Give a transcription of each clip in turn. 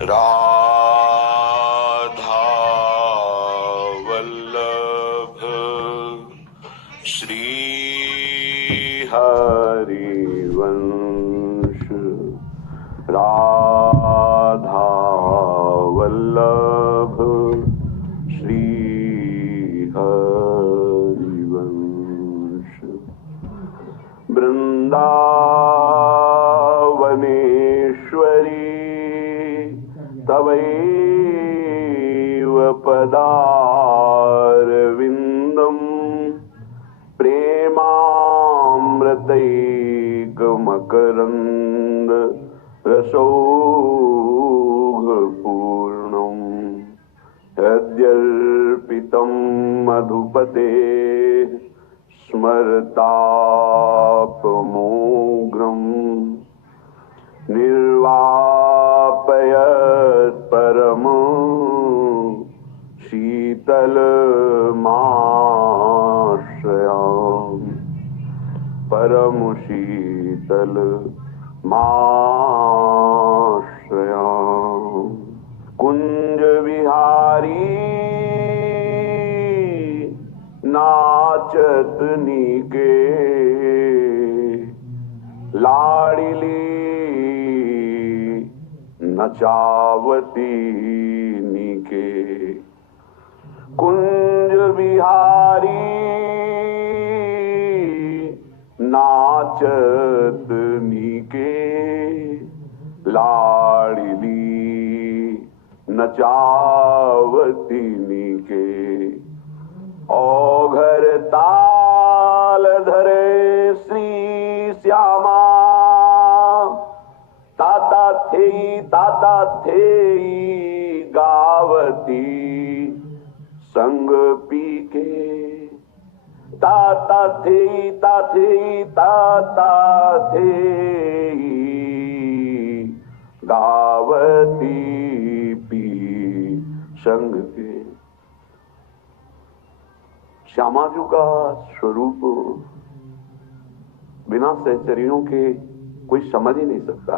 राधा वल्लभ श्री हरिवंश राधा वल्लभ श्री हरिवंश वृंदावनेश्वरी तवैव पदारविन्दं प्रेमामृतैकमकरन्द रसौघपूर्णम् यद्यर्पितं मधुपते स्मरतापमोग्रम् निर्वापयत् परम शीतलमाश्रयामि परम शीतलमाश्रयामि कुंज विहारी नाचत नीके लाड़िली नचावती नीके कुंज विहारी नाचत नीके लाड़िली नचावती नीके औघर ताल धरे श्री श्यामा ताता थे गावती संग पी के ताता थे गावती पी संग के। श्यामा जी का स्वरूप बिना सहचरियों के कोई समझ ही नहीं सकता।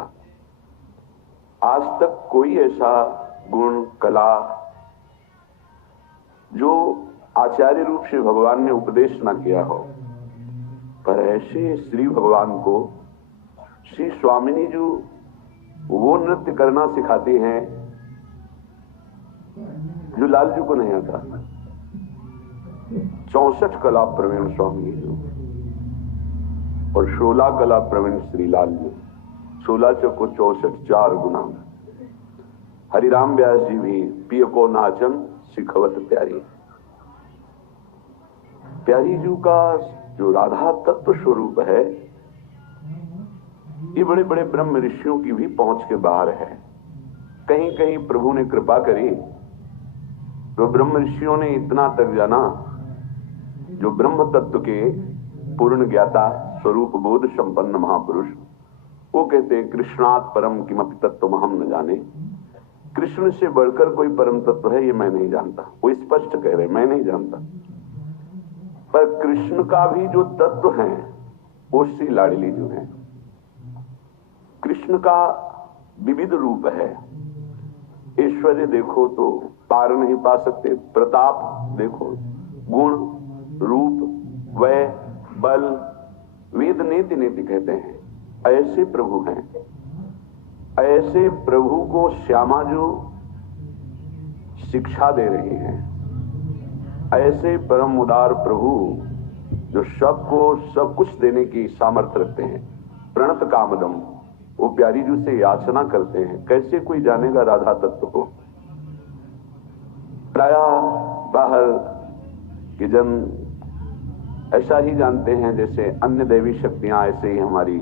आज तक कोई ऐसा गुण कला जो आचार्य रूप से भगवान ने उपदेश न किया हो, पर ऐसे श्री भगवान को श्री स्वामिनी जी वो नृत्य करना सिखाते हैं जो लाल जी को नहीं आता। 64 कला प्रवीण स्वामी जी और 16 कला प्रवीण श्री लाल जी, 16 चौको 64 4 गुना। हरिराम व्यास जी भी पिय को नाचन सिखवत प्यारी। प्यारी जी का जो राधा तत्व स्वरूप है, ये बड़े बड़े ब्रह्म ऋषियों की भी पहुंच के बाहर है। कहीं कहीं प्रभु ने कृपा करी तो ब्रह्म ऋषियों ने इतना तक जाना, जो ब्रह्म तत्व के पूर्ण ज्ञाता स्वरूप बोध संपन्न महापुरुष, वो कहते हैं कृष्णात् परम किमपि तत्व हम न जाने। कृष्ण से बढ़कर कोई परम तत्व है ये मैं नहीं जानता। वो स्पष्ट कह रहे मैं नहीं जानता। पर कृष्ण का भी जो तत्व है वो श्री लाडली जो है। कृष्ण का विविध रूप है। ऐश्वर्य देखो तो पार नहीं पा सकते, प्रताप देखो, गुण रूप वय बल, वेद नेति नेति कहते हैं। ऐसे प्रभु हैं। ऐसे प्रभु को श्यामा जो शिक्षा दे रही हैं, ऐसे परम उदार प्रभु जो सबको सब कुछ देने की सामर्थ्य रखते हैं, प्रणत कामदम, वो प्यारी जी से याचना करते हैं। कैसे कोई जानेगा राधा तत्व को? प्राय बाहर के जन ऐसा ही जानते हैं जैसे अन्य दैवी शक्तियां ऐसे ही हमारी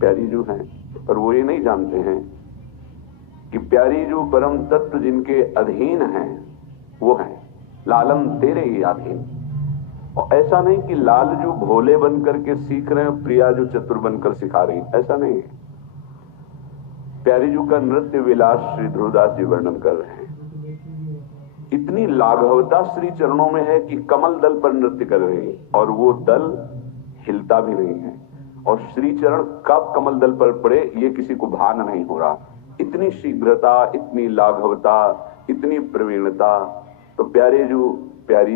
प्यारी जो हैं, पर वो ये नहीं जानते हैं कि प्यारी जो परम तत्व जिनके अधीन हैं वो हैं लालन तेरे ही अधीन। और ऐसा नहीं कि लाल जो भोले बनकर के सीख रहे हैं, प्रिया जो चतुर बनकर सिखा रही, ऐसा नहीं है। प्यारी जी का नृत्य विलास श्री ध्रुवदास जी वर्णन कर रहे हैं। इतनी लाघवता श्री चरणों में है कि कमल दल पर नृत्य कर रही है और वो दल हिलता भी नहीं है, और श्री चरण कब कमल दल पर पड़े ये किसी को भान नहीं हो रहा। इतनी शीघ्रता, इतनी लाघवता, इतनी प्रवीणता। तो प्यारी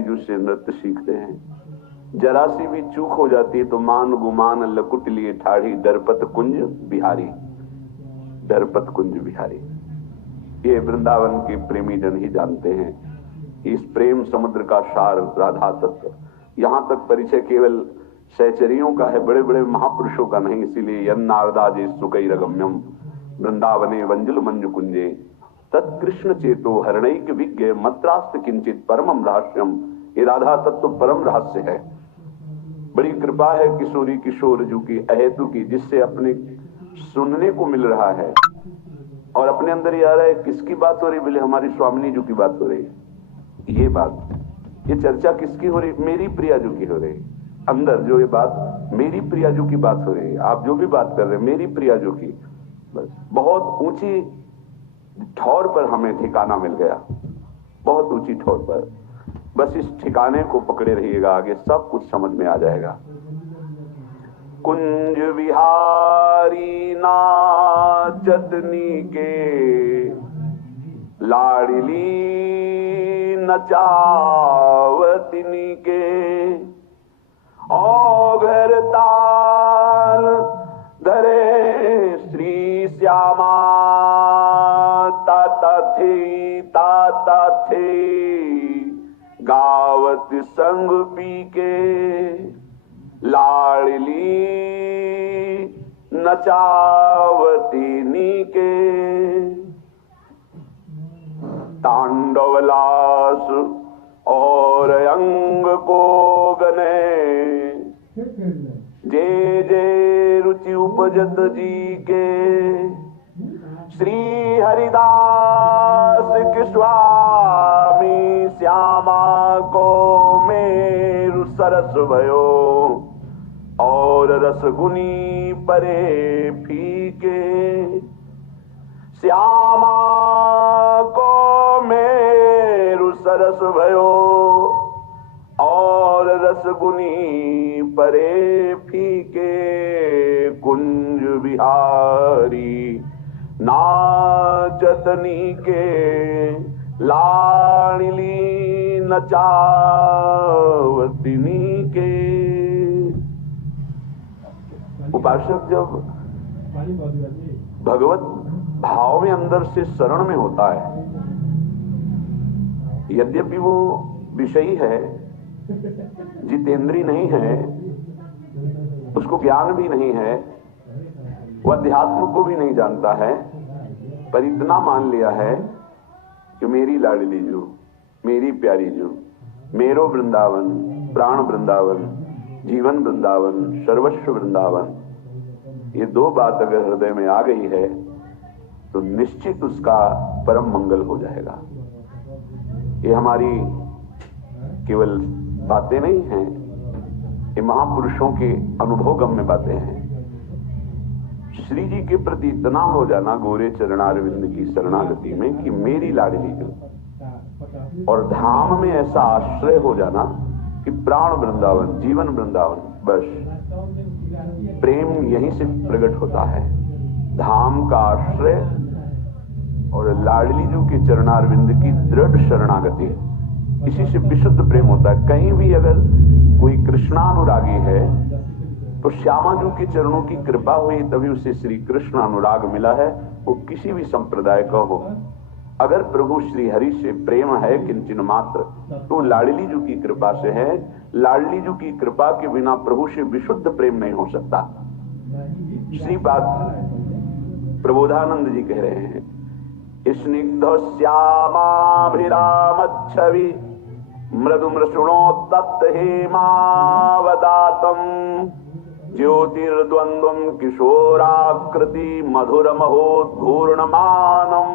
जू से नृत्य सीखते हैं। जरा सी भी चूक हो जाती है तो मान गुमान लकुट लिए ठाढ़ी, दरपत कुंज बिहारी, दरपत कुंज बिहारी। ये वृंदावन के प्रेमी जन ही जानते हैं इस प्रेम समुद्र का सार, राधा तत्व। यहां तक परिचय केवल सहचरियों का है, बड़े बड़े महापुरुषों का नहीं। इसीलिए यन्नारदाजे सुकैरगम्यम वृंदावने वंजुल मंजु कुंजे तत्कृष्ण चेतो हरणैक विज्ञ मत्रास्त किंचित परमम रहस्यम। ये राधा तत्व परम रहस्य है। बड़ी कृपा है किशोरी किशोर जू की, अहेतु की, जिससे अपने सुनने को मिल रहा है और अपने अंदर ही आ रहा है। किसकी बात हो रही? बोले हमारी स्वामिनी जू की बात हो रही है। ये बात, ये चर्चा किसकी हो रही? मेरी प्रिया जू की हो रही। अंदर जो ये बात, मेरी प्रिया जू की बात हो रही है। आप जो भी बात कर रहे हैं, मेरी प्रिया जू की। बस बहुत ऊंची ठौर पर हमें ठिकाना मिल गया, बहुत ऊंची ठौर पर। बस इस ठिकाने को पकड़े रहिएगा, आगे सब कुछ समझ में आ जाएगा। कुंज विहारी नाचतनी के, लाडली नचावतनी के, औघर ताल धरे श्री श्यामा, ताता थे गावत संग पी के, लाडली नचावती के। तांडवलास और अंग को गने, जे जे रुचि उपजत जी के। श्री हरिदास के स्वामी श्यामा को मेरु सरस भयो, और रसगुनी परे फीके। श्यामा को मेरु सरस भयो, और रसगुनी परे फीके। कुंज बिहारी नाचतनी के, लाडली नचावतनी के। उपासक जब भगवत भाव में अंदर से शरण में होता है, यद्यपि वो विषयी है, जितेंद्री नहीं है, उसको ज्ञान भी नहीं है, वो अध्यात्म को भी नहीं जानता है, पर इतना मान लिया है कि मेरी लाडली जू, मेरी प्यारी जू, मेरो वृंदावन, प्राण वृंदावन, जीवन वृंदावन, सर्वस्व वृंदावन। ये दो बात अगर हृदय में आ गई है तो निश्चित उसका परम मंगल हो जाएगा। ये हमारी केवल बातें नहीं हैं, ये महापुरुषों के अनुभवगम्य बातें हैं। श्री जी के प्रति इतना हो जाना गोरे चरणारविंद की शरणागति में कि मेरी लाडली जो, और धाम में ऐसा आश्रय हो जाना कि प्राण वृंदावन, जीवन वृंदावन। बस प्रेम यहीं से प्रकट होता है, धाम का आश्रय और लाडली जी के चरणारविंद की दृढ़ शरणागति। इसी से विशुद्ध प्रेम होता है। कहीं भी अगर कोई कृष्णानुरागी है तो श्यामा जी के चरणों की कृपा हुई, तभी उसे श्री कृष्ण अनुराग मिला है। वो किसी भी संप्रदाय का हो, अगर प्रभु श्री हरि से प्रेम है किंचन मात्र, तो लाडली जी की कृपा से है। लाडली जी की कृपा के बिना प्रभु से विशुद्ध प्रेम नहीं हो सकता। श्री बात प्रबोधानंद जी कह रहे हैं, स्निग्ध श्यामाभिरामच्छवि मृदु मृषुणोत्तप्त हेमावदातम, ज्योतिर्द्वंद्वम किशोराकृति मधुर महोद्घूर्णमानम।